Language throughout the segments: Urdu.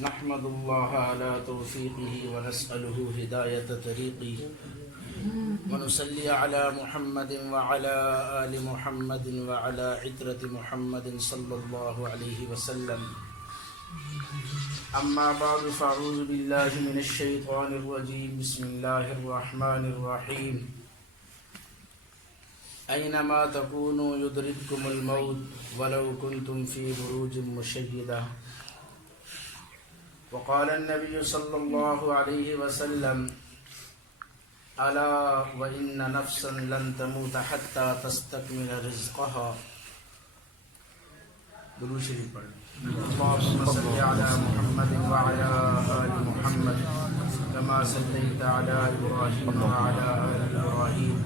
نحمد الله على توفيقه ونسأله هداية طريقه ونصلي على محمد وعلى آل محمد وعلى عترة محمد صلى الله عليه وسلم. أما بعد فأعوذ بالله من الشيطان الرجيم. بسم الله الرحمن الرحيم. أينما تكونوا يدرككم الموت ولو كنتم في بروج مشيدة. وقال النبي صلى الله عليه وسلم: ألا وإن نفسا لن تموت حتى تستكمل رزقها. درود شریف پڑھیں. اللهم صل على محمد وعلى آل محمد كما صليت على إبراهيم وعلى آل إبراهيم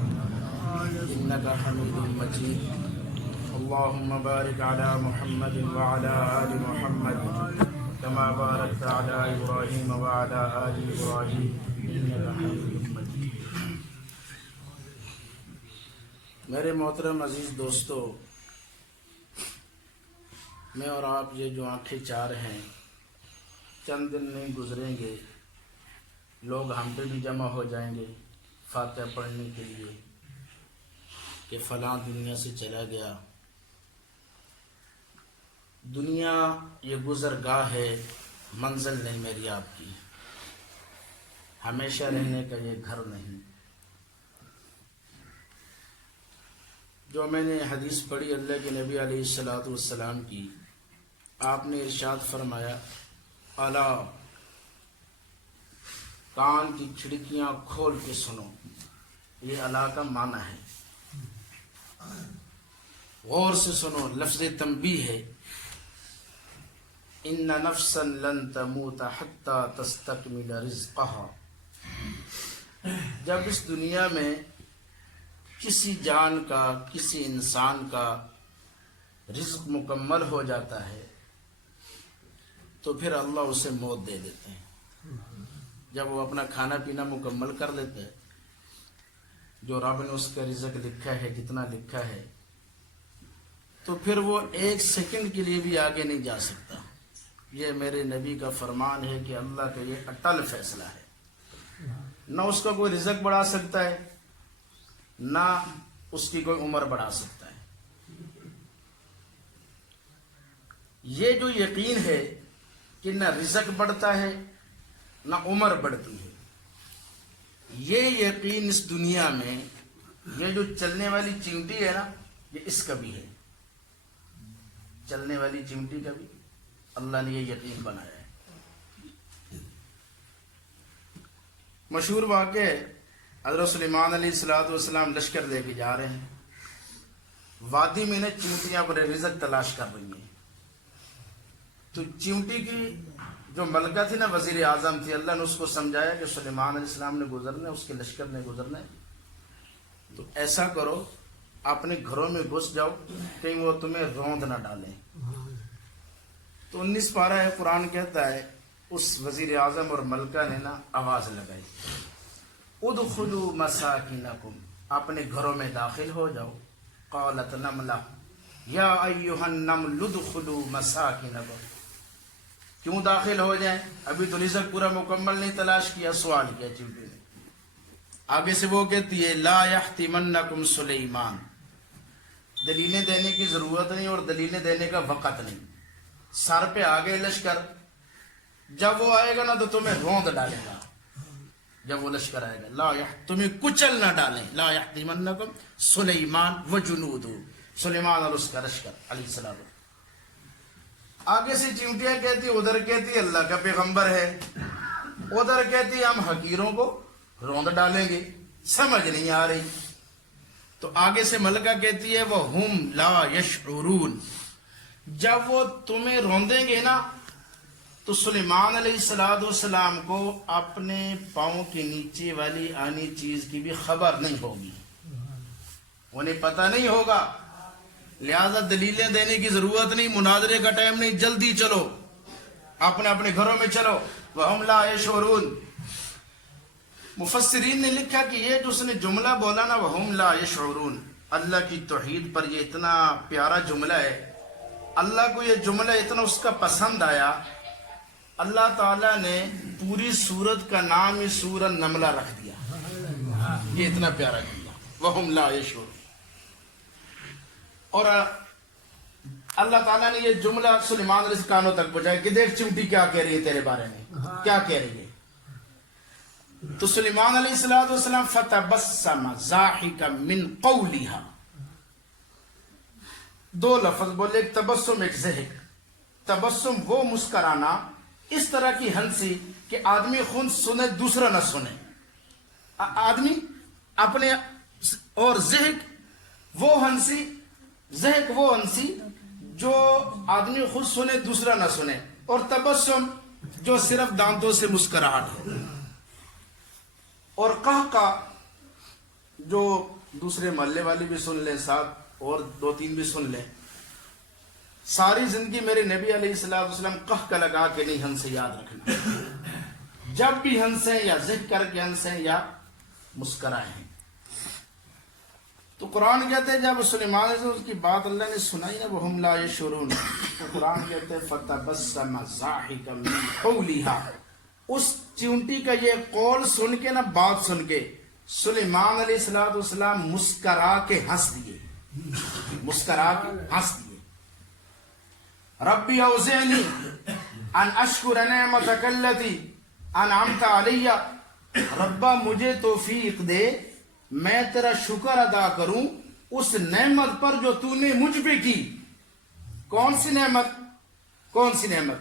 إنك حميد مجيد. اللهم بارك على محمد وعلى آل محمد كما باركت على إبراهيم وعلى آل إبراهيم إنك حميد مجيد. میرے محترم عزیز دوستو، میں اور آپ یہ جو آنکھیں چار ہیں، چند دن نہیں گزریں گے لوگ ہم پہ بھی جمع ہو جائیں گے فاتحہ پڑھنے کے لیے کہ فلاں دنیا سے چلا گیا. دنیا یہ گزرگاہ ہے، منزل نہیں میری آپ کی، ہمیشہ رہنے کا یہ گھر نہیں. جو میں نے حدیث پڑھی اللہ کے نبی علیہ الصلوۃ والسلام کی، آپ نے ارشاد فرمایا: الا، کان کی کھڑکیاں کھول کے سنو. یہ الا کا معنی ہے، غور سے سنو، لفظ تنبیہ ہے. ان نفسا لن تموت حتی تستکمل رزقها. جب اس دنیا میں کسی جان کا، کسی انسان کا رزق مکمل ہو جاتا ہے تو پھر اللہ اسے موت دے دیتے ہیں. جب وہ اپنا کھانا پینا مکمل کر لیتے ہیں، جو رب نے اس کا رزق لکھا ہے، جتنا لکھا ہے، تو پھر وہ ایک سیکنڈ کے لیے بھی آگے نہیں جا سکتا. یہ میرے نبی کا فرمان ہے کہ اللہ کا یہ اٹل فیصلہ ہے. نہ اس کا کوئی رزق بڑھا سکتا ہے، نہ اس کی کوئی عمر بڑھا سکتا ہے. یہ جو یقین ہے کہ نہ رزق بڑھتا ہے نہ عمر بڑھتی ہے، یہ یقین اس دنیا میں، یہ جو چلنے والی چیونٹی ہے نا، یہ اس کا بھی ہے. چلنے والی چیونٹی کا بھی اللہ نے یہ یقین بنایا ہے. مشہور واقعہ، حضرت سلیمان علیہ السلام لشکر لے کے جا رہے ہیں، وادی میں چیونٹیاں بڑے رزق تلاش کر رہی ہیں. تو چیونٹی کی جو ملکہ تھی نا، وزیر اعظم تھی، اللہ نے اس کو سمجھایا کہ سلیمان علیہ السلام نے گزرنا ہے، اس کے لشکر نے گزرنا ہے، تو ایسا کرو اپنے گھروں میں گھس جاؤ، کہیں وہ تمہیں روند نہ ڈالیں. تو 19 پارہ ہے قرآن کہتا ہے اس وزیر اعظم اور ملکہ نے نا آواز لگائی: ادخلوا مساکنکم، اپنے گھروں میں داخل ہو جاؤ. قالت نملہ یا ایھا النمل ادخلوا مساکنکم. کیوں داخل ہو جائیں؟ ابھی تو رزق پورا مکمل نہیں تلاش کیا. سوال کیا چیونٹی نے. آگے سے وہ کہتی ہے: لا یحتمنکم سلیمان. دلیلیں دینے کی ضرورت نہیں اور دلیلیں دینے کا وقت نہیں. سر پہ آگے لشکر، جب وہ آئے گا نا تو تمہیں روند ڈالے گا. جب وہ لشکر آئے گا، تمہیں کچل نہ ڈالیں. لا یحتمنکم سلیمان وجنودہ، سلیمان اور اس کا لشکر علیہ السلام. آگے سے چیونٹیاں کہتی، ادھر کہتی اللہ کا پیغمبر ہے، ادھر کہتی ہم حقیروں کو روند ڈالیں گے. سمجھ نہیں آ رہی. تو آگے سے ملکہ کہتی ہے وَهُمْ لَا يَشْعُرُونَ. جب وہ تمہیں روندیں گے نا تو سلیمان علیہ السلام کو اپنے پاؤں کے نیچے والی آنی چیز کی بھی خبر نہیں ہوگی، انہیں پتہ نہیں ہوگا. لہذا دلیلیں دینے کی ضرورت نہیں، مناظرے کا ٹائم نہیں، جلدی چلو، اپنے اپنے گھروں میں چلو. وَهُمْ لَا يَشْعُرُونَ. مفسرین نے لکھا کہ یہ جو اس نے جملہ بولا نا وَهُمْ لَا يَشْعُرُونَ، اللہ کی توحید پر یہ اتنا پیارا جملہ ہے، اللہ کو یہ جملہ اتنا اس کا پسند آیا، اللہ تعالیٰ نے پوری سورت کا نام ہی سورہ نملہ رکھ دیا. یہ اتنا پیارا جملہ وَهُمْ لَا يَشْعُرُونَ. اور اللہ تعالیٰ نے یہ جملہ سلیمان علیہ کانوں تک پہنچایا کہ دیکھ چونٹی کیا کہہ رہی ہے تیرے بارے میں، کیا کہہ رہی ہے. تو سلیمان علیہ السلام فتبسم ضاحکا من قولها، دو لفظ بولے، ایک تبسم ایک ضحک. تبسم وہ مسکرانا، اس طرح کی ہنسی کہ آدمی خود سنے دوسرا نہ سنے، آدمی اپنے، اور ضحک وہ ہنسی، ضحک وہ ہنسی جو آدمی خود سنے دوسرا نہ سنے، اور تبسم جو صرف دانتوں سے مسکراہٹ ہے. اور قہقہ جو دوسرے محلے والی بھی سن لیں ساتھ اور دو تین بھی سن لیں. ساری زندگی میرے نبی علیہ السلام قہقہ لگا کے نہیں ہنسے، یاد رکھنا. جب بھی ہنسیں یا ضحک کر کے ہنسیں یا مسکرائیں. تو قرآن کہتے ہیں جب سلیمان علیہ السلام کی بات اللہ نے سنائی نا وَهُمْ لَا يَشْعُرُونَ، تو قرآن کہتے ہیں فَتَبَسَّمَ ضَاحِكًا مِنْ قَوْلِهَا. اس چونٹی کا یہ قول سن کے نا، بات سن کے سلیمان علیہ السلام مسکرا کے ہنس دیے، مسکرا کے ہنس دیے. ربی اوزعنی ان اشکر نعمتک التی انعمت علی، ربا مجھے توفیق دے میں تیرا شکر ادا کروں اس نعمت پر جو تو نے مجھ پہ کی. کون سی نعمت؟ کون سی نعمت؟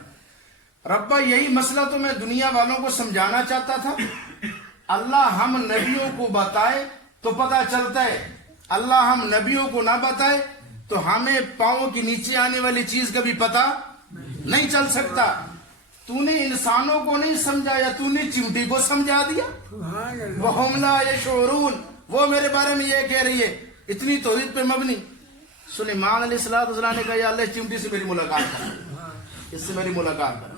ربا یہی مسئلہ تو میں دنیا والوں کو سمجھانا چاہتا تھا. اللہ ہم نبیوں کو بتائے تو پتہ چلتا ہے، اللہ ہم نبیوں کو نہ بتائے تو ہمیں پاؤں کے نیچے آنے والی چیز کا بھی پتہ نہیں چل سکتا. تو نے انسانوں کو نہیں سمجھایا، تو نے چیونٹی کو سمجھا دیا. وَهُمْ لَا يَشْعُرُونَ، وہ میرے بارے میں یہ کہہ رہی ہے، اتنی توحید پہ مبنی. سلیمان علیہ السلام نے کہا یا اللہ چیونٹی سے میری ملاقات کر، اس سے میری ملاقات کر.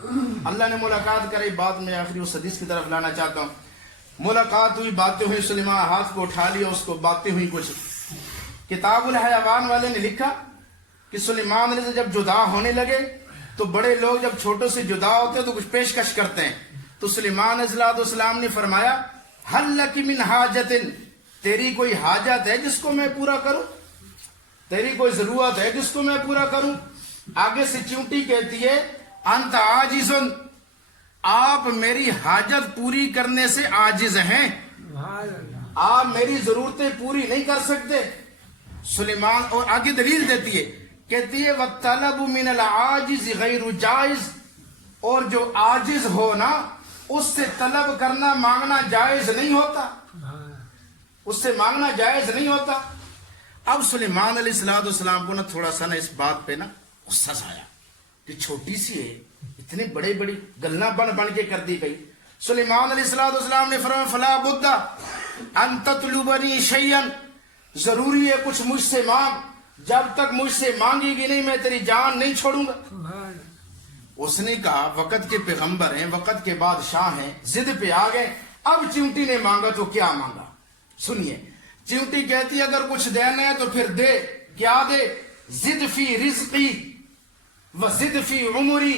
اللہ نے ملاقات کرائی. بعد میں آخری اس حدیث کی طرف لانا چاہتا ہوں. ملاقات ہوئی، باتیں ہوئی، سلیمان ہاتھ کو اٹھا لیا، اس کو باتیں ہوئی. کچھ کتاب الحیوان والے نے لکھا کہ سلیمان علیہ جب جدا ہونے لگے تو بڑے لوگ جب چھوٹوں سے جدا ہوتے تو کچھ پیشکش کرتے ہیں. تو سلیمان علیہ السلام نے فرمایا حل لک من حاجت، تیری کوئی حاجت ہے جس کو میں پورا کروں؟ تیری کوئی ضرورت ہے جس کو میں پورا کروں؟ آگے سے چونٹی کہتی ہے انت عاجز، آپ میری حاجت پوری کرنے سے عاجز ہیں، آپ میری ضرورتیں پوری نہیں کر سکتے. سلیمان اور آگے دلیل دیتی ہے، کہتی ہے وَالطَّلَبُ مِنَ الْعَاجِزِ غَيْرُ جَائِزِ، اور جو عاجز ہو نا اس سے طلب کرنا مانگنا جائز نہیں ہوتا، اس سے مانگنا جائز نہیں ہوتا. اب سلیمان علیہ السلام کو نا تھوڑا سا نا اس بات پہ نا غصہ آیا کہ چھوٹی سی ہے، اتنے بڑے بڑی گلنا بن کے کر دی گئی. سلیمان علیہ السلام نے فرمایا فلا بد ان تطلبنی شیئا، ضروری ہے کچھ مجھ سے مانگ، جب تک مجھ سے مانگی گی نہیں میں تیری جان نہیں چھوڑوں گا. اس نے کہا وقت کے پیغمبر ہیں، وقت کے بادشاہ ہیں، ضد پہ آ گئے. اب چیونٹی نے مانگا تو کیا مانگا سنیے. چیونٹی کہتی اگر کچھ دینا ہے تو پھر دے. کیا دے؟ ضد فی رزقی و ضد فی عمری،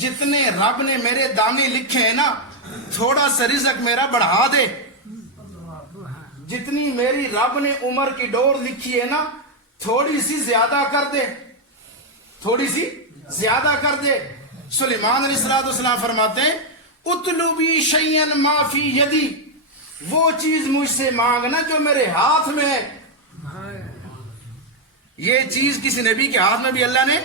جتنے رب نے میرے دانے لکھے ہیں نا تھوڑا سا رزق میرا بڑھا دے. جتنی میری رب نے عمر کی ڈور لکھی ہے نا تھوڑی سی زیادہ کر دے، تھوڑی سی زیادہ کر دے. سلیمان علیہ السلام فرماتے ہیں اطلبی شیئا ما فی یدی، وہ چیز مجھ سے مانگنا جو میرے ہاتھ میں ہے. یہ چیز کسی نبی کے ہاتھ میں بھی اللہ نے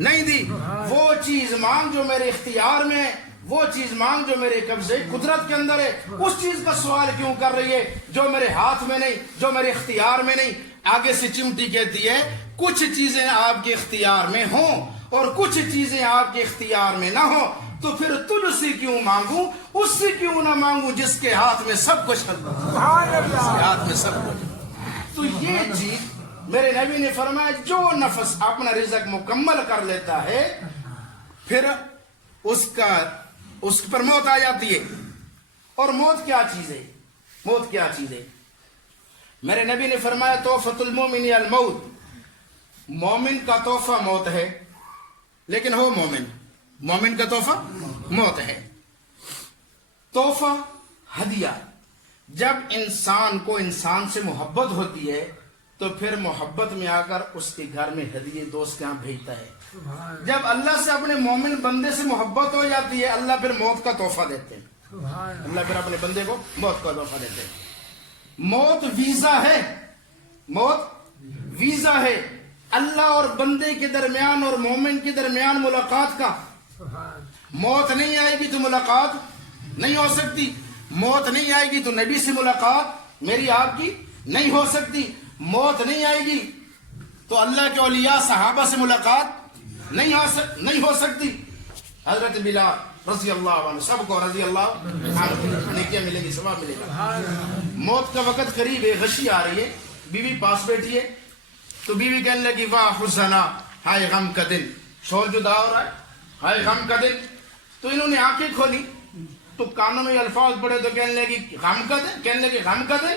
نہیں دی. وہ چیز مانگ جو میرے اختیار میں ہے، وہ چیز مانگ جو میرے قبضے قدرت کے اندر ہے. اس چیز کا سوال کیوں کر رہی ہے جو میرے ہاتھ میں نہیں، جو میرے اختیار میں نہیں؟ آگے سے چیونٹی کہتی ہے کچھ چیزیں آپ کے اختیار میں ہوں اور کچھ چیزیں آپ کے اختیار میں نہ ہوں تو پھر تجھ سے کیوں مانگوں، اس سے کیوں نہ مانگوں جس کے ہاتھ میں سب کچھ ہے، جس کے ہاتھ میں سب کچھ. تو یہ چیز میرے نبی نے فرمایا جو نفس اپنا رزق مکمل کر لیتا ہے پھر اس پر موت آ جاتی ہے. اور موت کیا چیز ہے؟ موت کیا چیز ہے؟ میرے نبی نے فرمایا تحفۃ المومن الموت، مومن کا تحفہ موت ہے، لیکن ہو مومن کا تحفہ موت ہے۔ تحفہ، ہدیہ، جب انسان کو انسان سے محبت ہوتی ہے تو پھر محبت میں آ کر اس کے گھر میں ہدیے دوست کے یہاں بھیجتا ہے۔ جب اللہ سے اپنے مومن بندے سے محبت ہو جاتی ہے، اللہ پھر موت کا تحفہ دیتے ہیں، اللہ پھر اپنے بندے کو موت کا تحفہ دیتے ہیں۔ موت ویزا ہے، موت ویزا ہے اللہ اور بندے کے درمیان اور مومن کے درمیان ملاقات کا۔ موت نہیں آئے گی تو ملاقات نہیں ہو سکتی، موت نہیں آئے گی تو نبی سے ملاقات میری آپ کی نہیں ہو سکتی، موت نہیں آئے گی تو اللہ کے اولیاء صحابہ سے ملاقات نہیں ہو سکتی۔ حضرت بلال رضی اللہ عنہ، سب کو رضی اللہ عنہ، نیکیاں ملیں گی، ثواب ملے گا۔ موت کا وقت قریب ہے، غشی آ رہی ہے، بیوی پاس بیٹھی ہے تو بیوی کہنے لگی واہ حسنا، ہائے غم کا دن، شوہر جدا ہو رہا ہے، ہائے غم کا دن۔ تو انہوں نے آنکھیں کھولی تو کانوں میں الفاظ پڑے تو کہنے لگی غم کا دن، کہنے لگی غم کا دن،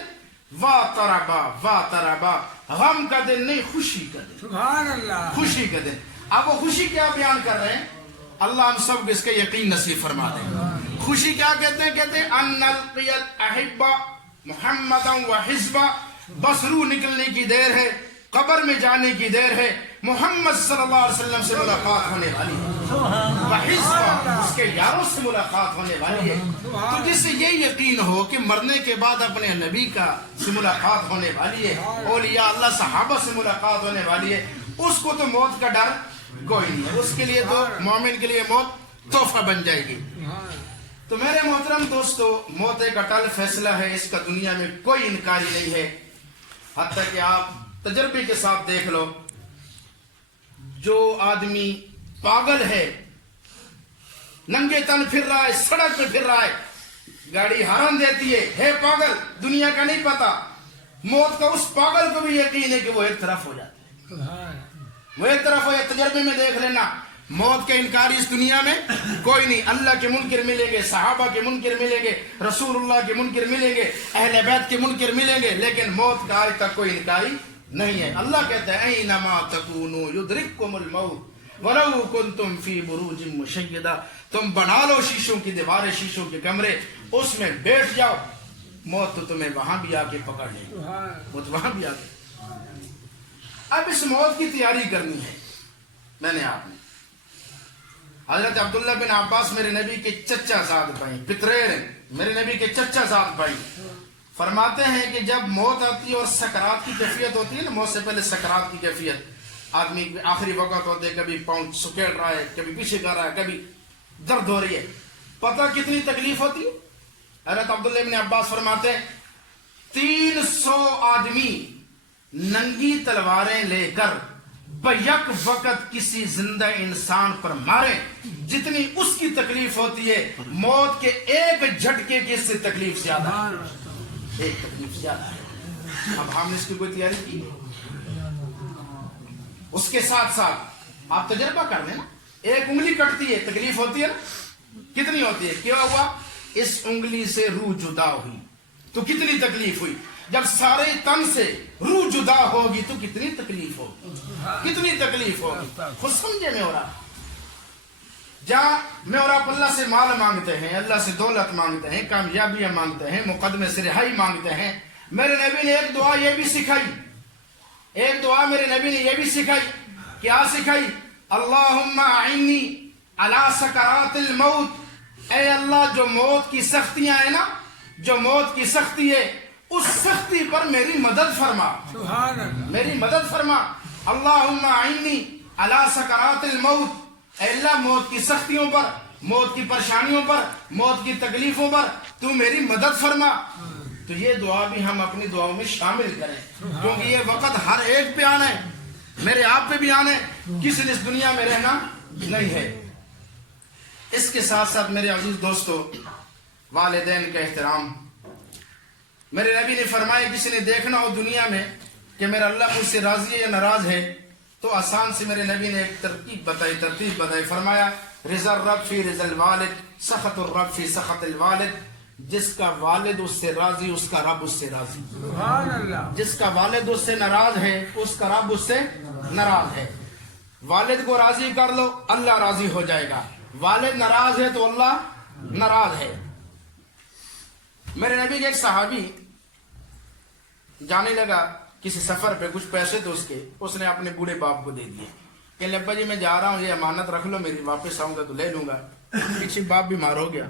واہ تربا، غم کا دن نہیں، خوشی کا دن، سبحان اللہ، خوشی کا دن۔ اب وہ خوشی کیا بیان کر رہے ہیں؟ اللہ ہم سب کو اس کا یقین نصیب فرما دے۔ خوشی کیا کہتے ہیں؟ کہتے ہیں ان القی الاحبہ محمدا وحزبہ، بس روح نکلنے کی دیر ہے، قبر میں جانے کی دیر ہے، محمد صلی اللہ علیہ وسلم سے ملاقات ہونے والی ہے، وحزبہ، اس کے یاروں سے ملاقات ہونے والی ہے۔ تو جس سے یہ یقین ہو کہ مرنے کے بعد اپنے نبی کا سے ملاقات ہونے والی ہے، اولیاء اللہ صحابہ سے ملاقات ہونے والی ہے، اس کو تو موت کا ڈر کوئی نہیں ہے، اس کے لیے تو مومن کے لیے موت تحفہ بن جائے گی۔ تو میرے محترم دوستو، موت ایک اٹل فیصلہ ہے، اس کا دنیا میں کوئی انکاری نہیں ہے۔ حتیٰ کہ آپ تجربے کے ساتھ دیکھ لو، جو آدمی پاگل ہے، ننگے تن پھر رہا ہے، سڑک پہ پھر رہا ہے، گاڑی ہارن دیتی ہے پاگل، دنیا کا نہیں پتا، موت کا اس پاگل کو بھی یقین ہے کہ وہ ایک طرف ہو جاتا ہے، وہ ایک طرف ہو۔ تجربے میں دیکھ لینا، موت کے انکاری اس دنیا میں کوئی نہیں۔ اللہ کے منکر ملیں گے، صحابہ کے منکر ملیں گے، رسول اللہ کے منکر ملیں گے، اہل بیت کے منکر ملیں گے، لیکن موت کا آج تک کوئی انکاری نہیں ہے۔ اللہ کہتا ہے اینما تکونوا یدرککم الموت ولو کنتم فی بروج مشیدہ، تم بنا لو شیشوں کی دیواریں، شیشوں کے کمرے، اس میں بیٹھ جاؤ، موت تو تمہیں وہاں بھی آ کے پکڑ لے گی، موت وہاں بھی آ کے۔ اب اس موت کی تیاری کرنی ہے۔ میں نے آپ نے حضرت عبداللہ بن عباس میرے نبی کے چچا زاد بھائی، پتریر ہیں، میرے نبی کے چچا زاد بھائی، فرماتے ہیں کہ جب موت آتی ہے اور سکرات کی کیفیت ہوتی ہے نا، موت سے پہلے سکرات کی کیفیت، آدمی آخری وقت ہوتے ہے، کبھی پاؤں سکیڑ رہا ہے، کبھی پیچھے کر رہا ہے، کبھی درد ہو رہی ہے، پتہ کتنی تکلیف ہوتی ہے؟ حضرت عبداللہ بن عباس فرماتے ہیں 300 آدمی ننگی تلواریں لے کر بیک وقت کسی زندہ انسان پر مارے، جتنی اس کی تکلیف ہوتی ہے، موت کے ایک جھٹکے کی اس سے تکلیف زیادہ ہے، ایک تکلیف زیادہ ہے۔ اب ہم نے اس کی کوئی تیاری کی؟ اس کے ساتھ ساتھ آپ تجربہ کر لیں نا، ایک انگلی کٹتی ہے، تکلیف ہوتی ہے نا، کتنی ہوتی ہے؟ کیا ہوا؟ اس انگلی سے روح جدا ہوئی تو کتنی تکلیف ہوئی، جب سارے تن سے روح جدا ہوگی تو کتنی تکلیف ہوگی، کتنی تکلیف ہوگی۔ خود سمجھے میں ہو رہا، جہاں میں اور آپ اللہ سے مال مانگتے ہیں، اللہ سے دولت مانگتے ہیں، کامیابیاں مانگتے ہیں، مقدمے سے رہائی مانگتے ہیں، میرے نبی نے ایک دعا یہ بھی سکھائی، ایک دعا میرے نبی نے یہ بھی سکھائی، کیا سکھائی؟ اللہم اعنی علی سکرات الموت، اے اللہ جو موت کی سختیاں ہیں نا، جو موت کی سختی ہے، اس سختی پر میری مدد فرما، میری مدد فرما۔ اللہم اعنی علی سکرات الموت، اے اللہ موت کی سختیوں پر، موت کی پریشانیوں پر، موت کی تکلیفوں پر تو میری مدد فرما۔ تو یہ دعا بھی ہم اپنی دعاؤں میں شامل کریں، کیونکہ یہ وقت ہر ایک پہ آنا ہے، میرے آپ پہ بھی آنا ہے، کسی نے اس دنیا میں رہنا نہیں ہے۔ اس کے ساتھ ساتھ میرے عزیز دوستو، والدین کا احترام۔ میرے نبی نے فرمایا کسی نے دیکھنا ہو دنیا میں کہ میرا اللہ مجھ سے راضی ہے یا ناراض ہے، تو آسان سے میرے نبی نے ایک ترتیب بتائی، فرمایا رضا الرب فی رضا الوالد، سخط الرب فی سخط الوالد، جس کا والد اس سے راضی اس کا رب اس سے راضی. سبحان اللہ. جس کا والد اس سے ناراض ہے اس کا رب اس سے ناراض ہے. والد کو راضی کر لو اللہ راضی ہو جائے گا. والد ناراض ہے تو اللہ ناراض ہے. میرے نبی کے ایک صحابی جانے لگا کسی سفر پہ, کچھ پیسے تو اس نے اپنے بوڑھے باپ کو دے دیے کہ ابا جی میں جا رہا ہوں, یہ امانت رکھ لو, میری واپس آؤں گا تو لے لوں گا. پیچھے باپ بیمار ہو گیا,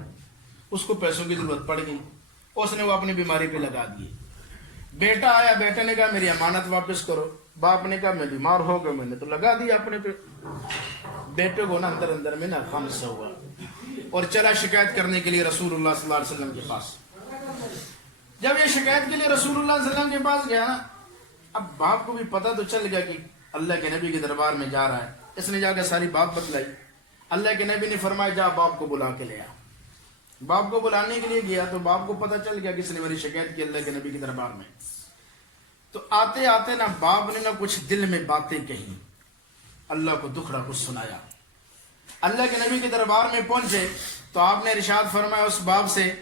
اس کو پیسوں کی ضرورت پڑ گئی, اس نے وہ اپنی بیماری پہ لگا دیے. بیٹا آیا, بیٹے نے کہا میری امانت واپس کرو. باپ نے کہا میں بیمار ہو گیا, میں نے تو لگا دیا اپنے پہ. بیٹے کو نا اندر میں نا غم سا ہوا اور چلا شکایت کرنے کے لیے رسول اللہ صلی اللہ علیہ وسلم کے پاس. جب یہ شکایت کے لیے رسول اللہ صلی اللہ علیہ وسلم کے پاس گیا نا, اب باپ کو بھی پتہ تو چل گیا کہ اللہ کے نبی کے دربار میں جا رہا ہے. اس نے جا کے ساری بات بتلائی. اللہ کے نبی نے فرمایا جا باپ کو بلا کے لے آ. باپ کو بلانے کے لیے گیا تو باپ کو پتہ چل گیا کس نے میری شکایت کی اللہ کے نبی کے دربار میں. تو آتے آتے نا باپ نے نا کچھ دل میں باتیں کہی, اللہ کو دکھڑا کچھ سنایا. اللہ کے نبی کے دربار میں پہنچے تو آپ نے ارشاد فرمایا اس باپ سے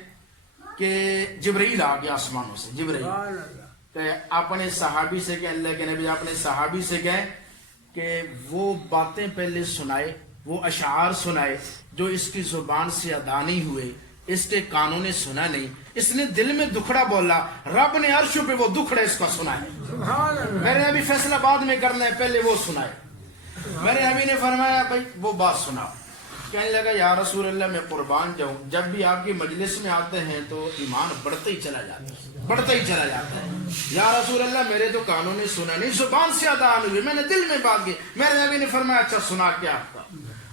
کہ جبرائیل آ گیا آسمانوں سے. جبرائیل کہ اپنے صحابی سے کہ اللہ کے نبی اپنے صحابی سے کہیں کہ وہ باتیں پہلے سنائے, وہ اشعار سنائے جو اس کی زبان سے ادا نہیں ہوئے, اس کے کانوں نے سنا نہیں, اس نے دل میں دکھڑا بولا, رب نے عرش پہ وہ دکھڑا اس کا سنا ہے. میرے نبی فیصلہ بعد میں کرنا ہے, پہلے وہ سنائے. میرے نبی نے فرمایا بھائی وہ بات سنا. کہنے لگا یا رسول اللہ میں قربان جاؤں, جب بھی آپ کی مجلس میں آتے ہیں تو ایمان بڑھتا ہی چلا جاتا ہے, بڑھتا ہی چلا جاتا ہے. یا رسول اللہ میرے تو کانوں نے سنا نہیں, زبان سے ادا نہیں ہوئی, میں نے دل میں بات کی. میرے نبی نے فرمایا اچھا سنا کیا آپ کا.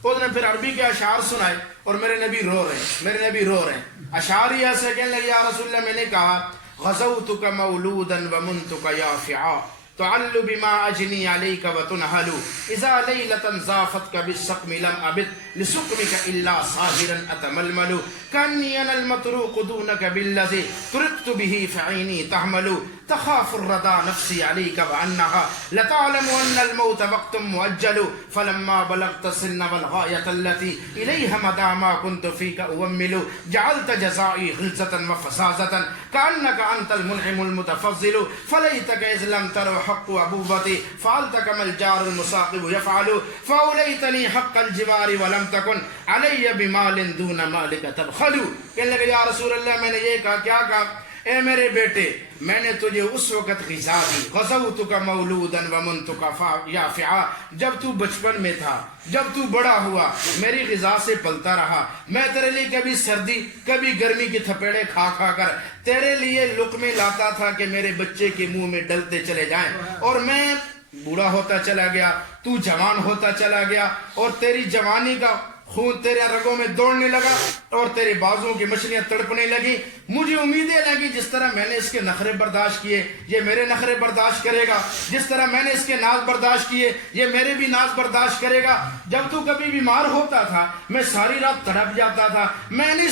اس نے پھر عربی کے اشعار سنائے اور میرے نبی رو رہے ہیں, میرے نبی رو رہے ہیں. اشعار ہی ایسے کہنے لگے یا رسول اللہ میں نے کہا غزوتک مولودا ومنتک یافعا تعل بما اجنی علیک وتنحل اذا لیلة زافتک بالسقم لم ابت لسقمک الا صاہرا اتململ کانی انا المطروق دونک بالذی طرقت به فعینی تحمل تخاف الردى نفسي عليك وأنها لتعلم أن الموت وقت مؤجل فلما بلغت السن والغاية التي إليها مدى ما كنت فيك أؤمل جعلت جزائي غلظة وفزازة كأنك أنت المنعم المتفضل فليتك إذ لم تر حق أبوبتي فعلت كما الجار المصاقب يفعل فأوليتني حق الجوار ولم تكن علي بمال دون مالك تبخل. کہنے لگے یا رسول اللہ میں نے یہ کہا, کیا کہا, اے میرے بیٹے میں نے تجھے اس وقت غذا دی غزوتک مولودا ومنتک یافعا, جب تو بچپن میں تھا, جب تو بڑا ہوا میری غذا سے پلتا رہا. میں تیرے لیے کبھی سردی کبھی گرمی کی تھپیڑے کھا کھا کر تیرے لیے لقمے لاتا تھا کہ میرے بچے کے منہ میں ڈلتے چلے جائیں. اور میں بوڑھا ہوتا چلا گیا, تو جوان ہوتا چلا گیا, اور تیری جوانی کا خون تیرے رگوں میں دوڑنے لگا اور تیرے بازوں کی مچھلیاں تڑپنے لگی. مجھے امیدیں لگی جس طرح میں نے اس کے نخرے برداشت کیے یہ میرے نخرے برداشت کرے گا, جس طرح میں نے اس کے ناز برداشت کیے یہ میرے بھی ناز برداشت کرے گا. جب تو کبھی بیمار ہوتا تھا میں ساری رات تڑپ جاتا تھا, میں نہیں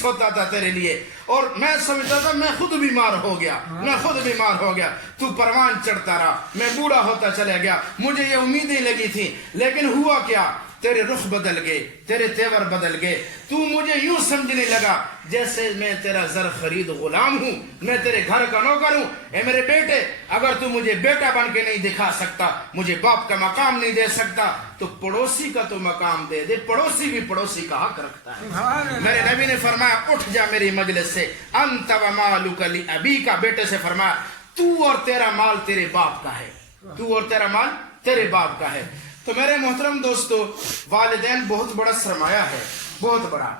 سوتا تھا تیرے لیے, اور میں سمجھتا تھا میں خود بیمار ہو گیا, تو پروان چڑھتا رہا, میں بوڑھا ہوتا چلا گیا. مجھے یہ امیدیں لگی تھی, لیکن ہوا کیا, تیرے رخ بدل گئے, تیرے تیور بدل گئے. تو مجھے یوں سمجھنے لگا جیسے میں تیرا زر خرید غلام ہوں, میں تیرے گھر کا نوکر ہوں. اے میرے بیٹے اگر تو مجھے بیٹا بن کے نہیں دکھا سکتا, مجھے باپ کا مقام نہیں دے سکتا, تو پڑوسی کا تو مقام دے دے, پڑوسی بھی پڑوسی کا حق رکھتا ہے. میرے نبی نے فرمایا اٹھ جا میری مجلس سے, انت ومالک لابیک, بیٹے سے فرمایا تو اور تیرا مال تیرے باپ کا ہے, تو اور تیرا مال تیرے باپ کا ہے. تو میرے محترم دوستو والدین بہت بڑا سرمایہ ہے, بہت بڑا.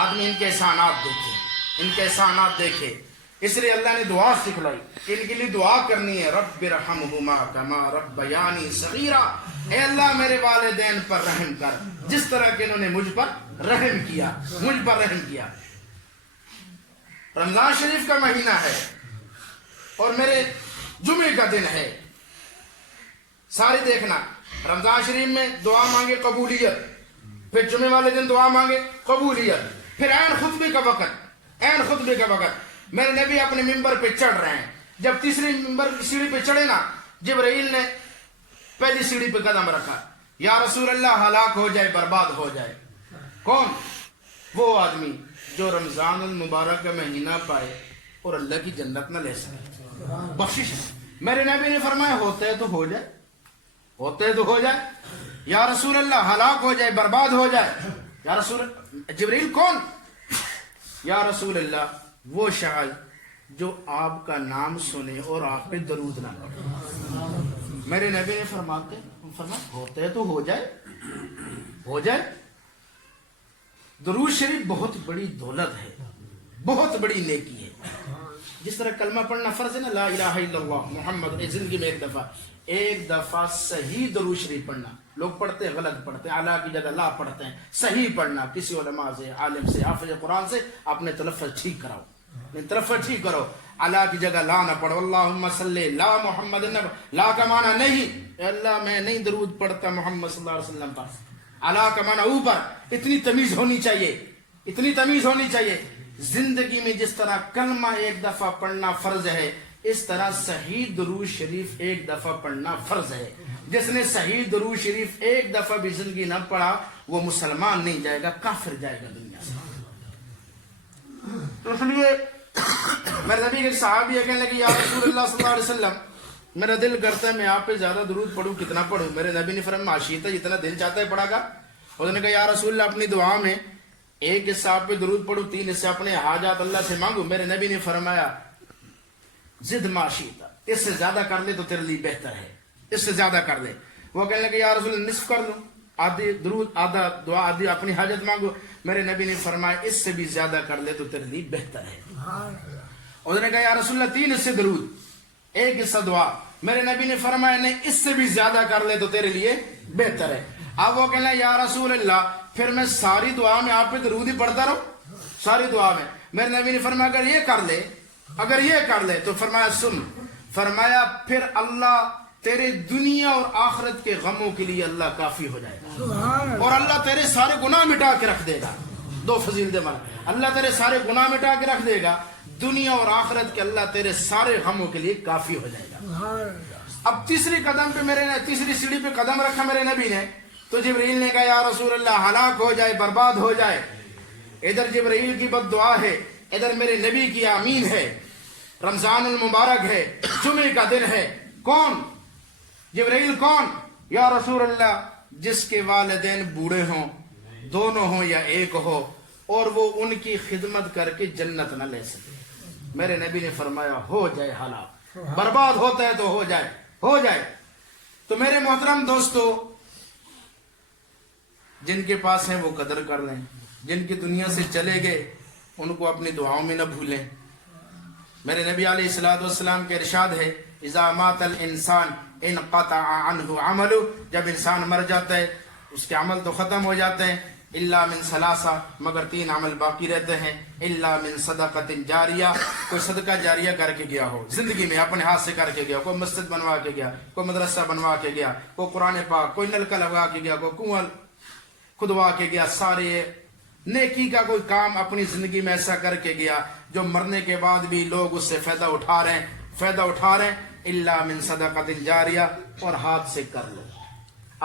آدمی ان کے احسانات دیکھے, اس لیے اللہ نے دعا سکھلائی کہ ان کے لیے دعا کرنی ہے, رب ارحمہما کما ربیانی صغیرا, اے اللہ میرے والدین پر رحم کر جس طرح کہ انہوں نے مجھ پر رحم کیا. رمضان شریف کا مہینہ ہے اور میرے جمعے کا دن ہے. سارے دیکھنا, رمضان شریف میں دعا مانگے قبولیت, پھر جمعے والے دن دعا مانگے قبولیت, پھر عین خطبے کا وقت. میرے نبی اپنے ممبر پہ چڑھ رہے ہیں, جب تیسری ممبر سیڑھی پہ چڑھے نا, جبرائیل نے پہلی سیڑھی پہ قدم رکھا, یا رسول اللہ ہلاک ہو جائے, برباد ہو جائے. کون؟ وہ آدمی جو رمضان المبارک کا مہینہ پائے اور اللہ کی جنت نہ لے سکے، بخشش ہے۔ میرے نبی نے فرمایا ہوتا ہے تو ہو جائے، ہوتا ہے تو ہو جائے، یا رسول اللہ ہلاک ہو جائے، برباد ہو جائے، یا رسول جبریل کون؟ یا رسول اللہ وہ شخص جو آپ کا نام سنے اور آپ پہ درود نہ پڑے۔ میرے نبی نے فرمایا ہوتا ہے تو ہو جائے، ہو جائے۔ درود شریف بہت بڑی دولت ہے، بہت بڑی نیکی ہے۔ جس طرح کلمہ پڑھنا فرض ہے نا، لا الہ الا اللہ محمد، زندگی میں ایک دفعہ صحیح درود شریف پڑھنا۔ لوگ پڑھتے ہیں غلط پڑھتے ہیں، اللہ کی جگہ لا پڑھتے ہیں، صحیح پڑھنا، کسی علماء سے، عالم سے، حافظ قرآن سے اپنے تلفظ ٹھیک کراؤ، تلفظ ٹھیک کرو، اللہ کی جگہ لا نہ پڑھو۔ اللہم صلی لا محمد، لا کا معنی نہیں اللہ میں نہیں درود پڑھتا محمد صلی اللہ علیہ وسلم پر، اللہ کا معنی اوپر۔ اتنی تمیز ہونی چاہیے، اتنی تمیز ہونی چاہیے۔ زندگی میں جس طرح کلمہ ایک دفعہ پڑھنا فرض ہے، اس طرح صحیح درود شریف ایک دفعہ پڑھنا فرض ہے۔ جس نے صحیح درود شریف ایک دفعہ بھی زندگی نہ پڑھا وہ مسلمان نہیں جائے گا، کافر جائے گا دنیا سے۔ تو اس لیے میرے نبی کے صحابی کہنے لگے یا رسول اللہ صلی اللہ علیہ وسلم میرا دل کرتا ہے میں آپ پہ زیادہ درود پڑھوں، کتنا پڑھوں؟ میرے نبی نے فرمایا معاشیت ہے، جتنا دل چاہتا ہے پڑھا گا۔ انہوں نے کہا یا رسول اللہ اپنی دعا میں ایک حصہ آپ پہ درود پڑھوں، 3 حصے اپنے حاجات اللہ سے مانگو۔ میرے نبی نے فرمایا زد معاشیت، اس سے زیادہ کر لے تو تیرے لیے بہتر ہے، اس سے زیادہ کر لے۔ وہ کہنے لگے یا رسول اللہ نصف کر لوں، آدھی درود آدھا دعا آدھی اپنی حاجت مانگو۔ میرے نبی نے فرمایا اس سے بھی زیادہ کر لے تو تیرے لیے بہتر ہے۔ انہوں نے کہا یا رسول اللہ 3 حصے درود 1 حصہ دعا۔ میرے نبی نے فرمایا نہیں، اس سے بھی زیادہ کر لے تو تیرے لیے بہتر ہے۔ اب وہ کہنے لگے یا رسول اللہ پھر میں ساری دعا میں آپ پہ درود ہی پڑھتا رہوں، ساری دعا میں؟ میرے نبی نے فرمایا اگر یہ کر لے، اگر یہ کر لے تو فرمایا سن، فرمایا پھر اللہ تیرے دنیا اور آخرت کے غموں کے لیے اللہ کافی ہو جائے گا، اور اللہ تیرے سارے گناہ مٹا کے رکھ دے گا۔ 2 فضیلت مل، اللہ تیرے سارے گناہ مٹا کے رکھ دے گا، دنیا اور آخرت کے اللہ تیرے سارے غموں کے لیے کافی ہو جائے گا۔ اب تیسری قدم پہ تیسری سیڑھی پہ قدم رکھا میرے نبی نے، تو جبریل نے کہا یا رسول اللہ ہلاک ہو جائے، برباد ہو جائے۔ ادھر جبریل کی بد دعا ہے، ادھر میرے نبی کی آمین ہے۔ رمضان المبارک ہے، جمعے کا دن ہے، کون؟ جبریل کون؟ یا رسول اللہ جس کے والدین بوڑھے ہوں، دونوں ہوں یا ایک ہو، اور وہ ان کی خدمت کر کے جنت نہ لے سکے۔ میرے نبی نے فرمایا ہو جائے ہلاک، برباد ہوتا ہے تو ہو جائے، ہو جائے۔ تو میرے محترم دوستو، جن کے پاس ہیں وہ قدر کر لیں، جن کی دنیا سے چلے گئے ان کو اپنی دعاؤں میں نہ بھولیں۔ میرے نبی علیہ الصلوۃ والسلام کے ارشاد ہے اذا مات الانسان انقطع عنہ عمل، جب انسان مر جاتا ہے اس کے عمل تو ختم ہو جاتے ہیں، الا من ثلاثہ، مگر 3 عمل باقی رہتے ہیں، الا من صدقۃ جاریہ، کوئی صدقہ جاریہ کر کے گیا ہو زندگی میں، اپنے ہاتھ سے کر کے گیا، کوئی مسجد بنوا کے گیا، کوئی مدرسہ بنوا کے گیا، کوئی قرآن پاک، کوئی نلکا لگا کے گیا، کوئی کنواں کھدوا کے گیا، سارے نیکی کا کوئی کام اپنی زندگی میں ایسا کر کے گیا جو مرنے کے بعد بھی لوگ اس سے فائدہ اٹھا رہے ہیں، الا من صدقۃ جاریہ، اور ہاتھ سے کر لو،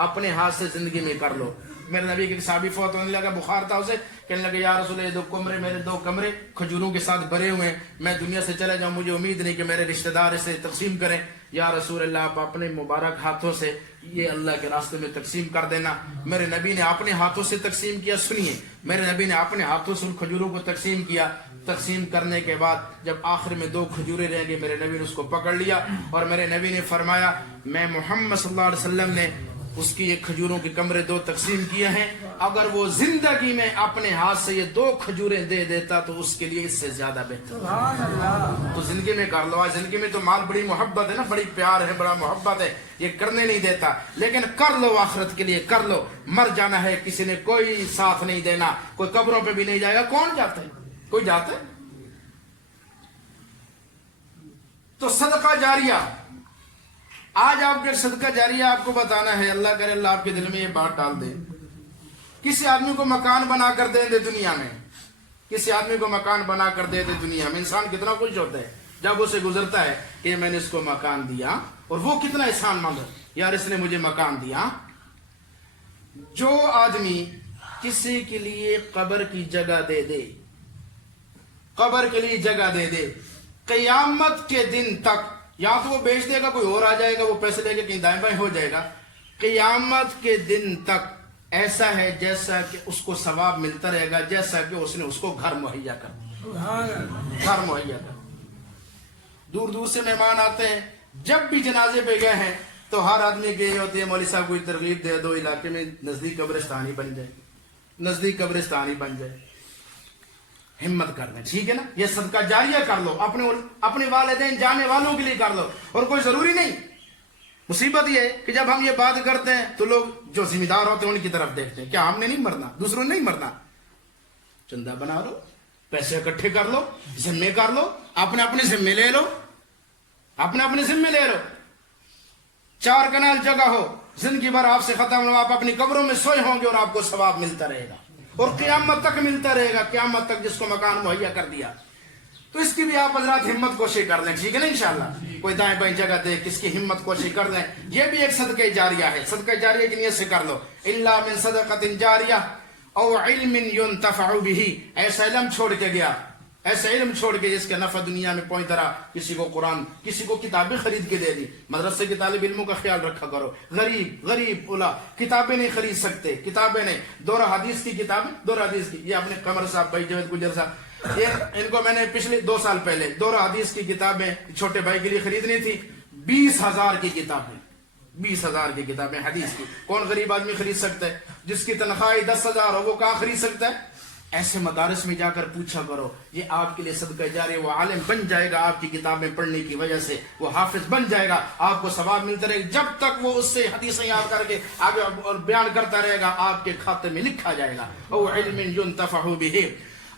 اپنے ہاتھ سے زندگی میں کر لو۔ میرے نبی کے صحابی فوت ہونے لگا، بخار تھا اسے، کہنے لگے یا رسول اللہ 2 کمرے میرے 2 کمرے کھجوروں کے ساتھ بھرے ہوئے ہیں، میں دنیا سے چلے جاؤں، مجھے امید نہیں کہ میرے رشتہ دار اسے تقسیم کریں۔ یا رسول اللہ آپ اپنے مبارک ہاتھوں سے یہ اللہ کے راستے میں تقسیم کر دینا۔ میرے نبی نے اپنے ہاتھوں سے تقسیم کیا، سنیے، میرے نبی نے اپنے ہاتھوں سے ان کھجوروں کو تقسیم کیا۔ تقسیم کرنے کے بعد جب آخر میں 2 کھجوریں رہ گئی، میرے نبی نے اس کو پکڑ لیا، اور میرے نبی نے فرمایا میں محمد صلی اللہ علیہ وسلم نے اس کی 1 کھجوروں کے کمرے 2 تقسیم کیے ہیں، اگر وہ زندگی میں اپنے ہاتھ سے یہ 2 کھجوریں دے دیتا تو اس کے لیے اس سے زیادہ بہتر۔ تو زندگی میں کر لو، زندگی میں تو مال بڑی محبت ہے نا، بڑی پیار ہے، بڑا محبت ہے، یہ کرنے نہیں دیتا، لیکن کر لو، آخرت کے لیے کر لو۔ مر جانا ہے، کسی نے کوئی ساتھ نہیں دینا، کوئی قبروں پہ بھی نہیں جائے گا، کون جاتا ہے؟ کوئی جاتا ہے؟ تو صدقہ جاریہ، آج آپ کے صدقہ جاریہ آپ کو بتانا ہے، اللہ کرے اللہ آپ کے دل میں یہ بات ڈال دے، کسی آدمی کو مکان بنا کر دے دے دنیا میں، کسی آدمی کو مکان بنا کر دے دے دنیا میں، انسان کتنا خوش ہوتا ہے جب اسے گزرتا ہے کہ میں نے اس کو مکان دیا، اور وہ کتنا احسان مند ہے، یار اس نے مجھے مکان دیا۔ جو آدمی کسی کے لیے قبر کی جگہ دے دے، قبر کے لیے جگہ دے دے، قیامت کے دن تک یا تو وہ بیچ دے گا، کوئی اور آ جائے گا، وہ پیسے لے کے کہیں دائیں بائیں ہو جائے گا، قیامت کے دن تک ایسا ہے جیسا کہ اس کو ثواب ملتا رہے گا، جیسا کہ اس نے اس کو گھر مہیا کر دیا، گھر مہیا کر دیا۔ دور دور سے مہمان آتے ہیں، جب بھی جنازے پہ گئے ہیں تو ہر آدمی گئے ہوتے ہیں، مولوی صاحب کوئی ترغیب دے دو، علاقے میں نزدیک قبرستانی بن جائے، نزدیک قبرستانی بن جائے، ہمت کر لیں، ٹھیک ہے نا؟ یہ صدقہ جاریہ کر لو، اپنے والدین جانے والوں کے لیے کر لو، اور کوئی ضروری نہیں۔ مصیبت یہ ہے کہ جب ہم یہ بات کرتے ہیں تو لوگ جو ذمہ دار ہوتے ہیں ان کی طرف دیکھتے ہیں، کیا ہم نے نہیں مرنا، دوسروں نے نہیں مرنا؟ چندہ بنا لو، پیسے اکٹھے کر لو، ذمے کر لو، اپنے ذمے لے لو، اپنے ذمے لے لو۔ 4 کنال جگہ ہو، زندگی بھر آپ سے ختم ہو، آپ اپنی قبروں میں سوئے ہوں گے اور آپ کو ثواب ملتا رہے گا، اور قیامت تک ملتا رہے گا، قیامت تک جس کو مکان مہیا کر دیا۔ تو اس کی بھی آپ حضرات ہمت کوشش کر لیں، ٹھیک ہے نا؟ انشاءاللہ کوئی دائیں بائیں جگہ دے، کس کی ہمت کوشش کر لیں، یہ بھی ایک صدقہ جاریہ ہے، صدقہ جاریہ کی نیت سے کر لو۔ الا من صدقۃ جاریہ او علم ينتفع به، ایسا علم چھوڑ کے گیا، ایسا علم چھوڑ کے جس کا نفع دنیا میں پہنچ رہا، کسی کو قرآن، کسی کو کتابیں خرید کے دے دی۔ مدرسے کے طالب علموں کا خیال رکھا کرو، غریب اولا کتابیں نہیں خرید سکتے، کتابیں نہیں، دورہ حدیث کی کتابیں، دورہ حدیث کی، یہ اپنے قمر صاحب بھائی جاوید گجر صاحب، ان کو میں نے پچھلے 2 سال پہلے دورہ حدیث کی کتابیں چھوٹے بھائی کے لیے خریدنی تھی، 20,000 کی کتابیں، 20,000 کی کتابیں حدیث کی۔ کون غریب آدمی خرید سکتا ہے؟ جس کی تنخواہ 10,000 ہو وہ کہاں خرید سکتا ہے؟ ایسے مدارس میں جا کر پوچھا کرو، یہ آپ کے لیے صدقہ جاریہ، وہ عالم بن جائے گا آپ کی کتابیں پڑھنے کی وجہ سے، وہ حافظ بن جائے گا، آپ کو ثواب ملتا رہے گا، جب تک وہ اس سے حدیثیں یاد کر کے آگے بیان کرتا رہے گا، آپ کے کھاتے میں لکھا جائے گا۔ او علم ينتفع به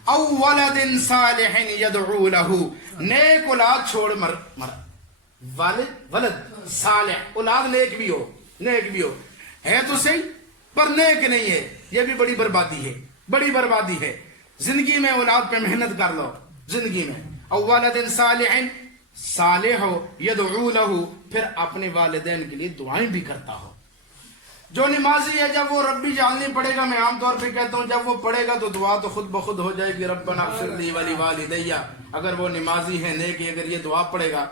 او ولد صالح يدعو له، نیک اولاد چھوڑ ولد صالح، اولاد نیک بھی ہو، نیک بھی ہو، ہے تو صحیح پر نیک نہیں ہے، یہ بھی بڑی بربادی ہے، بڑی بربادی ہے۔ زندگی میں اولاد پہ محنت کر لو، زندگی میں۔ او ولد صالح، صالح ہو، يدعو له، پھر اپنے والدین کے لیے دعائیں بھی کرتا ہو۔ جو نمازی ہے جب وہ ربی جعلنی پڑھے گا، میں عام طور پہ کہتا ہوں جب وہ پڑھے گا تو دعا تو خود بخود ہو جائے گی، ربنا اغفر لی ولوالدی، اگر وہ نمازی ہے نیک ہے، اگر یہ دعا پڑھے گا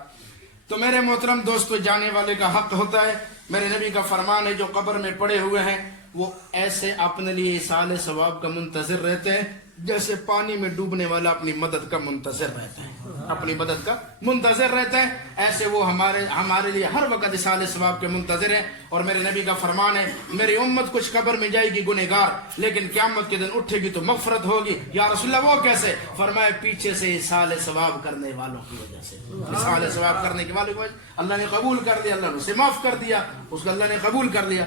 تو میرے محترم دوستو، جانے والے کا حق ہوتا ہے۔ میرے نبی کا فرمان ہے جو قبر میں پڑے ہوئے ہیں وہ ایسے اپنے لیے ایصال ثواب کا منتظر رہتے ہیں جیسے پانی میں ڈوبنے والا اپنی مدد کا منتظر رہتا ہے، اپنی مدد کا منتظر رہتا ہے، ایسے وہ ہمارے لیے ہر وقت ایصال ثواب کے منتظر ہیں۔ اور میرے نبی کا فرمان ہے میری امت کچھ قبر میں جائے گی گنہگار، لیکن قیامت کے دن اٹھے گی تو مغفرت ہوگی۔ یا رسول اللہ وہ کیسے؟ فرمایا پیچھے سے ایصال ثواب کرنے والوں کی وجہ سے، ایصال ثواب کرنے کے والوں کی وجہ سے اللہ نے قبول کر دیا، اللہ نے اسے معاف کر دیا، اس کو اللہ نے قبول کر لیا۔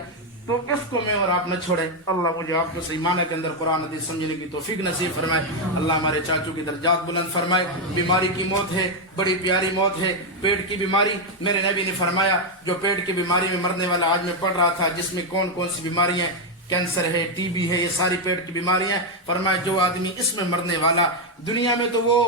تو اس کو میں اور آپ نہ چھوڑیں۔ اللہ مجھے آپ کو صحیح معنی کے اندر قرآن حدیث سمجھنے کی توفیق نصیب فرمائے۔ اللہ ہمارے چاچو کی درجات بلند فرمائے۔ بیماری کی موت ہے، بڑی پیاری موت ہے، پیٹ کی بیماری۔ میرے نبی نے فرمایا جو پیٹ کی بیماری میں مرنے والا، آج میں پڑھ رہا تھا جس میں کون کون سی بیماریاں، کینسر ہے، ٹی بی ہے، یہ ساری پیٹ کی بیماریاں، فرمایا جو آدمی اس میں مرنے والا، دنیا میں تو وہ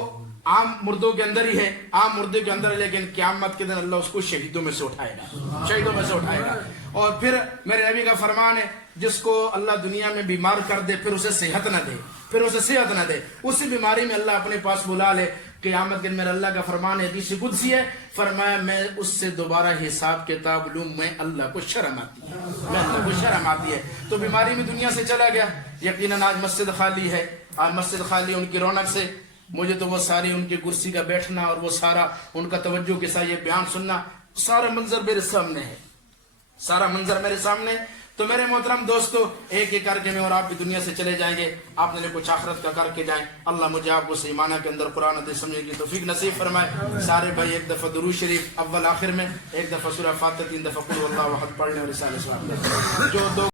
عام مردوں کے اندر ہی ہے، عام مردے کے اندر ہے، لیکن قیامت کے دن اللہ اس کو شہیدوں میں سے اٹھائے گا، شہیدوں میں سے اٹھائے گا۔ اور پھر میرے نبی کا فرمان ہے جس کو اللہ دنیا میں بیمار کر دے پھر اسے صحت نہ دے، پھر اسے صحت نہ دے، اسی بیماری میں اللہ اپنے پاس بلا لے، قیامت کے دن میرا اللہ کا فرمان ہے، حدیث قدسی ہے، فرمایا میں اس سے دوبارہ حساب کتاب لوں، میں اللہ کو شرم آتی ہے، میں اللہ کو شرم آتی ہے۔ تو بیماری میں دنیا سے چلا گیا، یقیناً آج مسجد خالی ہے، آج مسجد خالی ان کی رونق سے، مجھے تو وہ ساری ان کی کرسی کا بیٹھنا اور وہ سارا ان کا توجہ کے ساتھ یہ بیان سننا، سارا منظر میرے سامنے ہے، سارا منظر میرے سامنے۔ تو میرے محترم دوستو، ایک ایک کر کے میں اور آپ بھی دنیا سے چلے جائیں گے، آپ نے کچھ آخرت کا کر کے جائیں۔ اللہ مجھے آپ کو صحیح معنی کے اندر قرآن حدیث سمجھنے کی توفیق نصیب فرمائے۔ سارے بھائی ایک دفعہ درود شریف اول آخر میں، ایک دفعہ سورہ فاتحہ، 3 دفعہ قل هو اللہ احد پڑھنے اور رسالہ ثواب جو دو